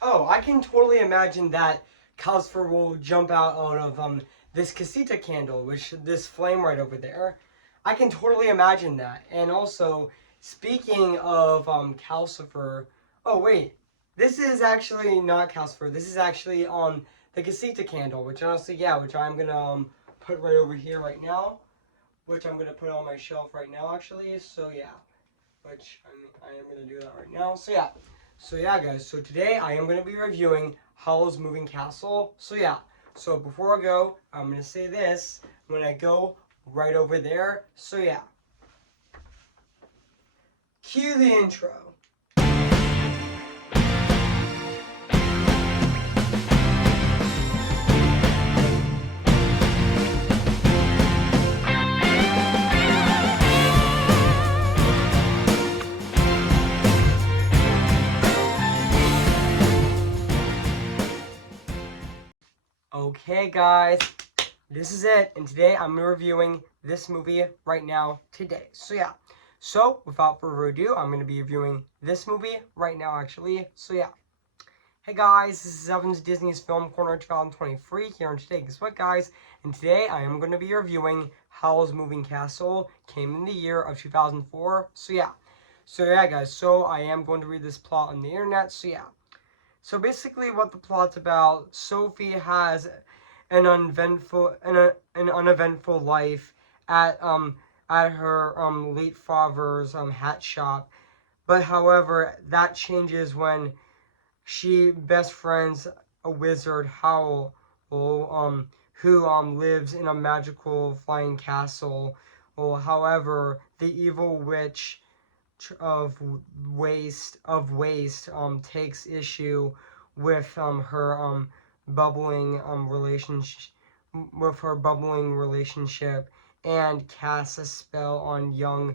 Oh, I can totally imagine that Calcifer will jump out of this casita candle, which this flame right over there. I can totally imagine that. And also, speaking of Calcifer, oh wait, this is actually not Calcifer. This is actually the casita candle, which honestly, yeah, which I'm gonna put right over here right now, which I'm gonna put on my shelf right now actually. So yeah, which I am gonna do that right now. So yeah, guys. So today I am gonna be reviewing Howl's Moving Castle. So yeah. So before I go, I'm gonna say this. When I go right over there. So yeah. Cue the intro. Okay, guys. This is it. And today I'm reviewing this movie right now today. So yeah. So without further ado, I'm gonna be reviewing this movie right now actually. So yeah. Hey guys, this is Evan's Disney's Film Corner 2023 here, and today, guess what guys? And today I am going to be reviewing Howl's Moving Castle, came in the year of 2004, so yeah. So yeah guys, so I am going to read this plot on the internet, so yeah. So basically what the plot's about, Sophie has an uneventful life at her late father's hat shop, but however that changes when she best friends a wizard, Howl, who lives in a magical flying castle. Well, however, the evil witch of waste takes issue with her bubbling relationship and casts a spell on young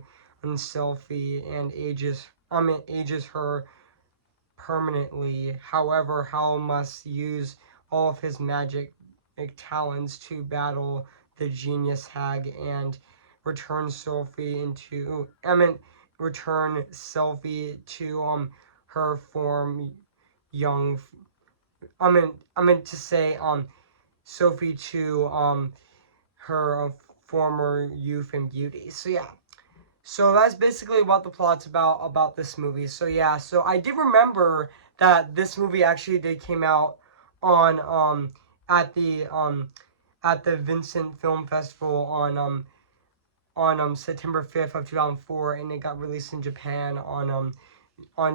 Sophie and ages her permanently. However, Howl must use all of his magic talents to battle the genius hag and return Sophie into return Sophie to her form young I meant to say Sophie to her former youth and beauty. So yeah. So that's basically what the plot's about this movie. So yeah, so I did remember that this movie actually did came out on at the Vincent Film Festival on September 5th of 2004, and it got released in Japan on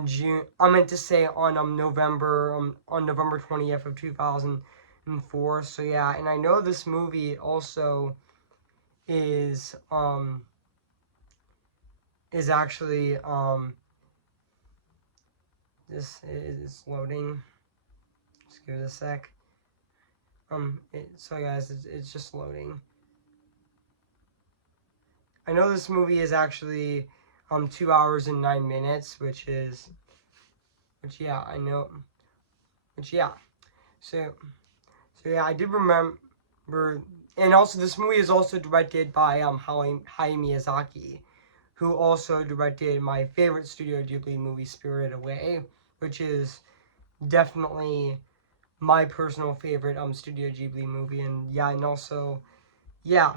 June I meant to say on November 20th of 2004. So yeah, and I know this movie also is actually this is loading. Just give it a sec. So guys, it's just loading. I know this movie is actually 2 hours and 9 minutes, which yeah, I know, which yeah. So yeah, I did remember, and also this movie is also directed by Hayao Miyazaki, who also directed my favorite Studio Ghibli movie, Spirited Away, which is definitely my personal favorite Studio Ghibli movie, and yeah, and also yeah,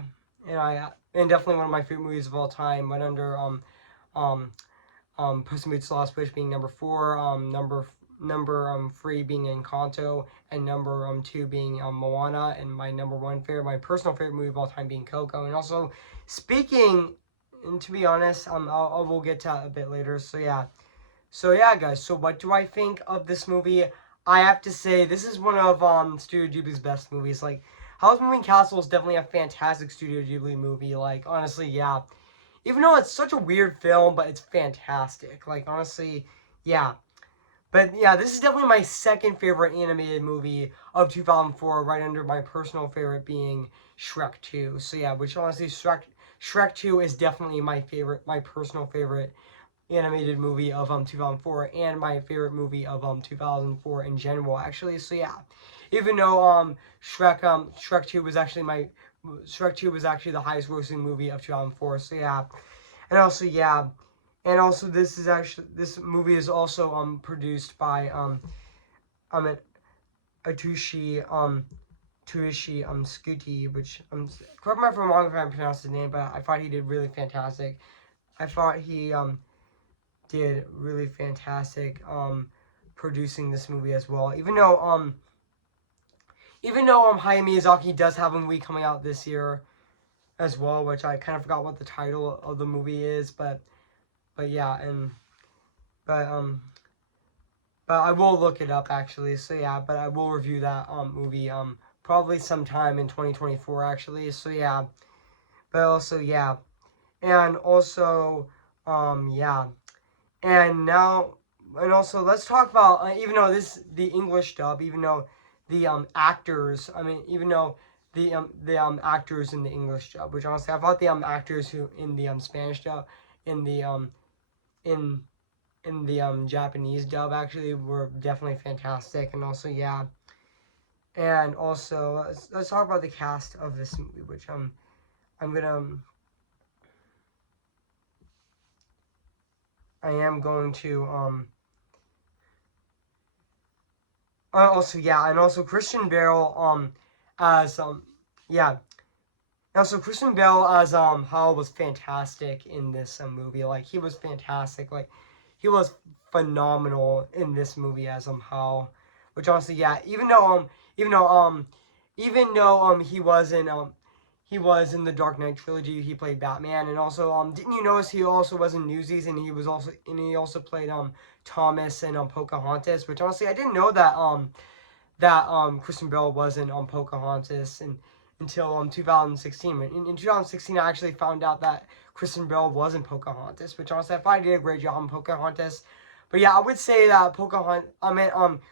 and definitely one of my favorite movies of all time. Went under Puss in Boots: The Lost Wish being number 4, number 3 being Encanto, and number 2 being Moana, and my number 1 favorite, my personal favorite movie of all time being Coco. And also, speaking, and to be honest, we'll get to that a bit later. So yeah, guys. So what do I think of this movie? I have to say this is one of Studio Ghibli's best movies. Like, Howl's Moving Castle is definitely a fantastic Studio Ghibli movie. Like, honestly, yeah. Even though it's such a weird film, but it's fantastic. Like, honestly, yeah. But yeah, this is definitely my second favorite animated movie of 2004, right under my personal favorite being Shrek 2. So yeah, which honestly, Shrek 2 is definitely my personal favorite animated movie of 2004, and my favorite movie of 2004 in general actually. So yeah, even though Shrek 2 was actually the highest grossing movie of 2004. So yeah, and also yeah, and also this movie is also produced by Atushi Scuti, which correct me if I'm wrong if I pronounced his name, but I thought he did really fantastic. I thought he did really fantastic producing this movie as well. Even though Hayao Miyazaki does have a movie coming out this year as well, which I kind of forgot what the title of the movie is, but yeah, but I will look it up actually. So yeah, but I will review that movie probably sometime in 2024 actually. So yeah, but also yeah, and also yeah, and now and also let's talk about even though this the English dub, even though the actors, even though the actors in the English dub, which honestly I thought the actors who in the Spanish dub in the in the Japanese dub actually were definitely fantastic, and also yeah, and also let's talk about the cast of this movie, which I'm gonna I am going to also yeah, and also Christian Bale as yeah. Also, Christian Bale as Howl was fantastic in this movie. Like he was fantastic. Like he was phenomenal in this movie as Howl. Which honestly, yeah. Even though he was in the Dark Knight trilogy. He played Batman, and also didn't you notice he also was in Newsies, and he also played Thomas and Pocahontas. Which honestly, I didn't know that Kristen Bell wasn't on Pocahontas and until 2016. In 2016, I actually found out that Kristen Bell was in Pocahontas, which honestly I thought I did a great job in Pocahontas. But yeah, I would say that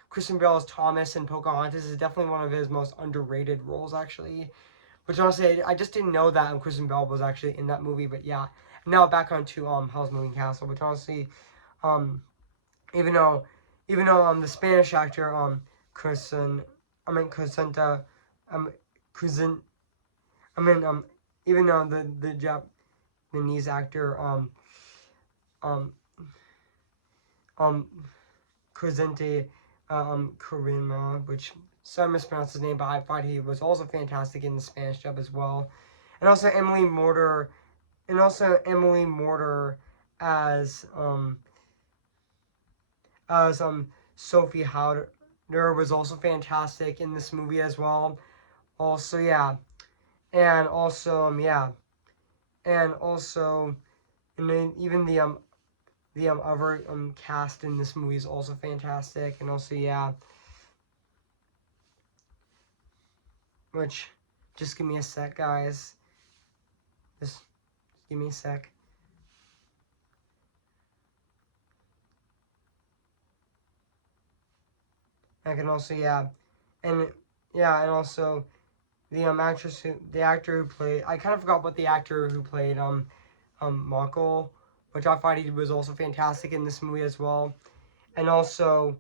Kristen Bell's Thomas in Pocahontas is definitely one of his most underrated roles actually. Which honestly I just didn't know that Kristen Bell was actually in that movie. But yeah, now back on to Howl's Moving Castle, which honestly um even though the Spanish actor Cousin Cosenta cousin I mean even though the Japanese actor um um Cosente Karima, which sorry I mispronounced his name, but I thought he was also fantastic in the Spanish dub as well. And also Emily Mortar as as Sophie Howder was also fantastic in this movie as well. Also, yeah, and also yeah, and also and then even the other cast in this movie is also fantastic, and also yeah, which just give me a sec, guys. Just give me a sec. I can also and and also the actor who played, I kind of forgot what the actor who played Michael, which I thought he was also fantastic in this movie as well, and also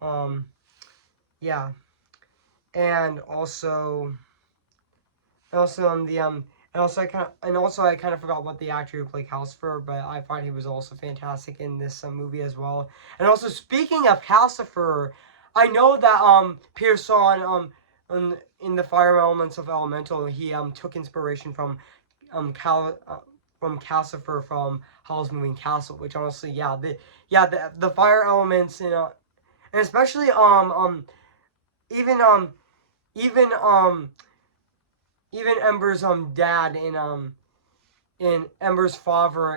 um yeah, and also the and also I kind of forgot what the actor who played Calcifer, but I thought he was also fantastic in this movie as well. And also speaking of Calcifer, I know that Pearson in the Fire Elements of Elemental, he took inspiration from Calcifer from Howl's Moving Castle, which honestly the fire elements, and especially even even even Ember's dad in Ember's father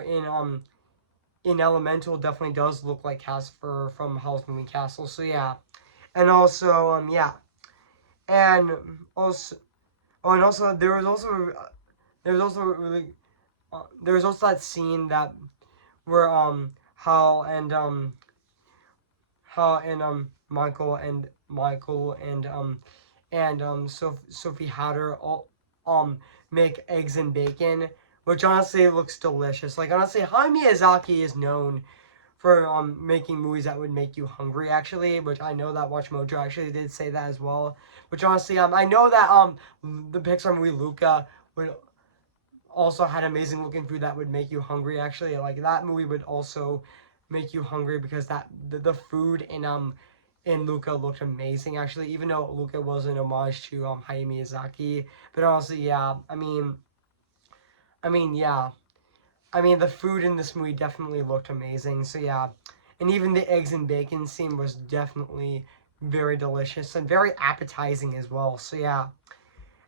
in Elemental definitely does look like Casper from Howl's Moving Castle. So yeah, and also and also and also there was also really there was also that scene that where Hal and Michael and Sophie Hatter all make eggs and bacon, which honestly looks delicious. Like honestly, Hayao Miyazaki is known for making movies that would make you hungry actually, which I know that Watch Mojo actually did say that as well. Which honestly I know that the Pixar movie Luca would also had amazing looking food that would make you hungry actually. Like that movie would also make you hungry because the food and Luca looked amazing, actually, even though Luca was an homage to Hayao Miyazaki. But honestly, yeah, yeah. The food in this movie definitely looked amazing. So yeah, and even the eggs and bacon scene was definitely very delicious and very appetizing as well. So yeah,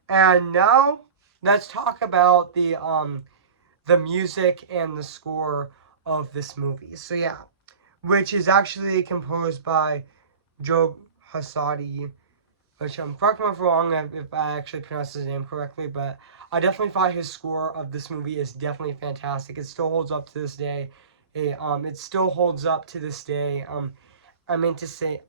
and now let's talk about the music and the score of this movie. So yeah, which is actually composed by Joe Hasadi, which correct me if I'm wrong if I actually pronounced his name correctly, but I definitely thought his score of this movie is definitely fantastic. It still holds up to this day. It still holds up to this day. I meant to say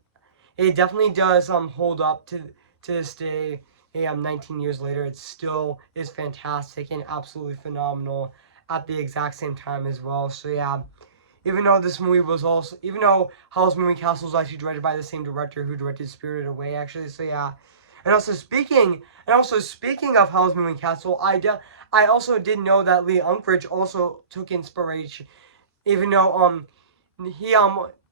it definitely does hold up to this day. 19 years later, it still is fantastic and absolutely phenomenal at the exact same time as well. So yeah, even though this movie was also, even though Howl's Moving Castle was actually directed by the same director who directed Spirited Away, actually. So yeah, and also speaking of Howl's Moving Castle, I also did know that Lee Unkrich also took inspiration, even though he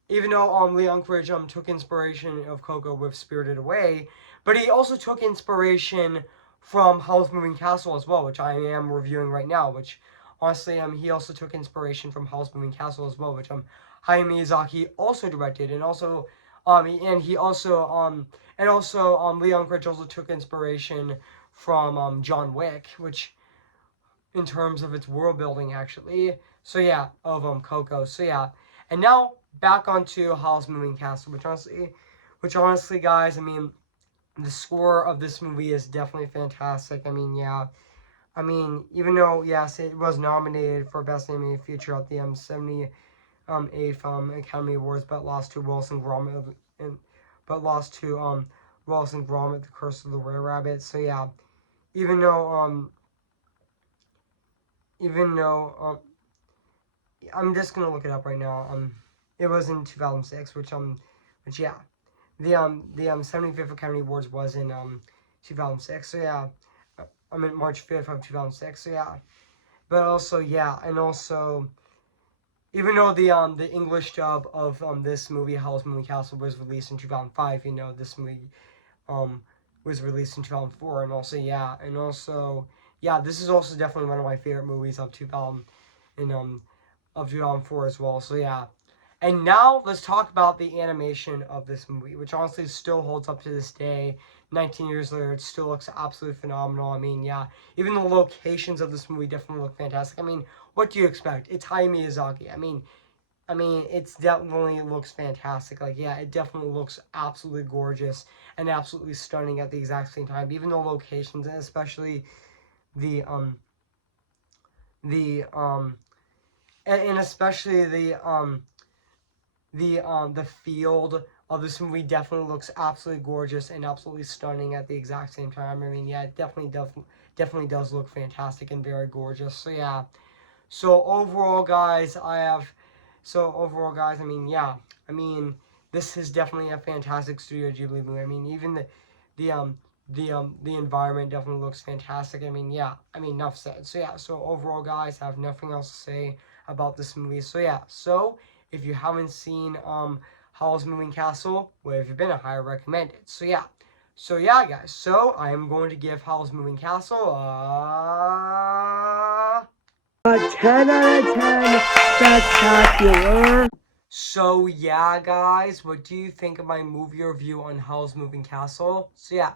even though Lee Unkrich took inspiration of Coco with Spirited Away, but he also took inspiration from Howl's Moving Castle as well, which I am reviewing right now, which honestly, he also took inspiration from Howl's Moving Castle as well, which Hayao Miyazaki also directed, and also he also Lee Unkrich also took inspiration from John Wick, which in terms of its world building actually. So yeah, of Coco. So yeah, and now back onto Howl's Moving Castle, which honestly, guys, the score of this movie is definitely fantastic. Yeah. Even though, yes, it was nominated for Best Animated Feature at the 78th Academy Awards, but lost to Wallace and Gromit, The Curse of the Were Rabbit. So yeah, even though even though I'm just gonna look it up right now. It was in 2006, which yeah, the 75th Academy Awards was in 2006. So yeah, March 5th of 2006. So yeah, but also yeah, and also even though the English dub of this movie Howl's Moving Castle was released in 2005, this movie um was released in 2004, and also this is also definitely one of my favorite movies of 2000 and of 2004 as well. So yeah. And now let's talk about the animation of this movie, which honestly still holds up to this day. 19 years later, it still looks absolutely phenomenal. Yeah, even the locations of this movie definitely look fantastic. What do you expect? It's Hayao Miyazaki. It definitely looks fantastic. Like, yeah, it definitely looks absolutely gorgeous and absolutely stunning at the exact same time. Even the locations, and especially the the and especially the field of this movie definitely looks absolutely gorgeous and absolutely stunning at the exact same time. Yeah, it definitely does look fantastic and very gorgeous. So yeah. So overall, guys, yeah. This is definitely a fantastic Studio Ghibli movie. Even the the environment definitely looks fantastic. Yeah. Enough said. So yeah. So overall, guys, I have nothing else to say about this movie. So yeah. So if you haven't seen Howl's Moving Castle, where have you been? I highly recommend it. So yeah. So yeah, guys. So I am going to give Howl's Moving Castle 10 out of 10 spectacular. So yeah, guys, what do you think of my movie review on Howl's Moving Castle? So yeah,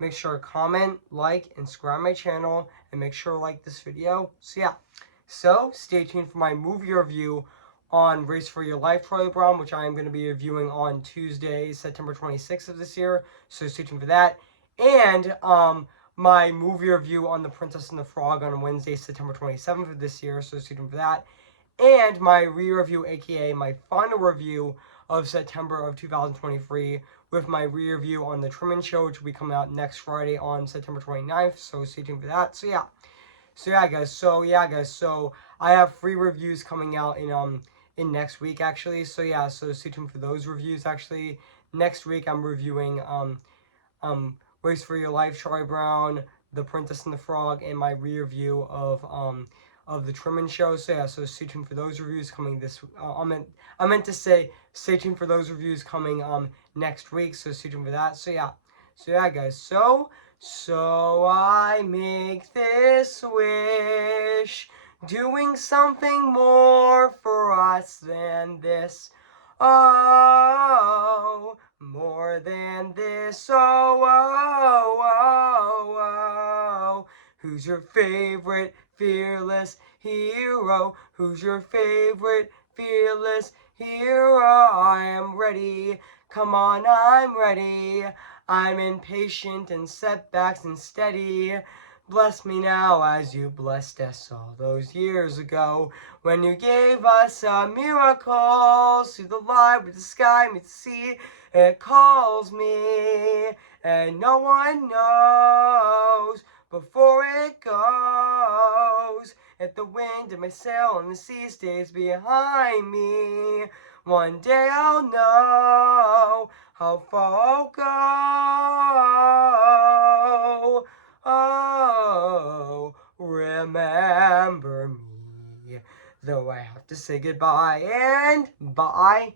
make sure to comment, like, and subscribe my channel, and make sure to like this video. So yeah, so stay tuned for my movie review on Race for Your Life, Charlie Brown, which I am going to be reviewing on Tuesday, September 26th of this year. So stay tuned for that. And my movie review on The Princess and the Frog on Wednesday, September 27th of this year. So stay tuned for that. And my re-review, aka my final review of September of 2023, with my re-review on The Truman Show, which will be coming out next Friday on September 29th. So stay tuned for that. So yeah, guys. So I have 3 reviews coming out in next week actually. So yeah, so stay tuned for those reviews actually. Next week I'm reviewing Race for Your Life, Charlie Brown, The Princess and the Frog, and my re-review of of the Truman Show. So yeah, so stay tuned for those reviews coming this. I meant to say stay tuned for those reviews coming next week. So stay tuned for that. So yeah, guys. So I make this wish, doing something more for us than this. Oh, more than this. Oh, oh, oh, oh. Who's your favorite fearless hero? Who's your favorite fearless hero? I am ready. Come on, I'm ready. I'm impatient and setbacks and steady. Bless me now as you blessed us all those years ago, when you gave us a miracle. See the light with the sky meets the sea. It calls me, and no one knows before it goes. If the wind in my sail and the sea stays behind me, one day I'll know how far I'll go. Oh, remember me, though I have to say goodbye and bye.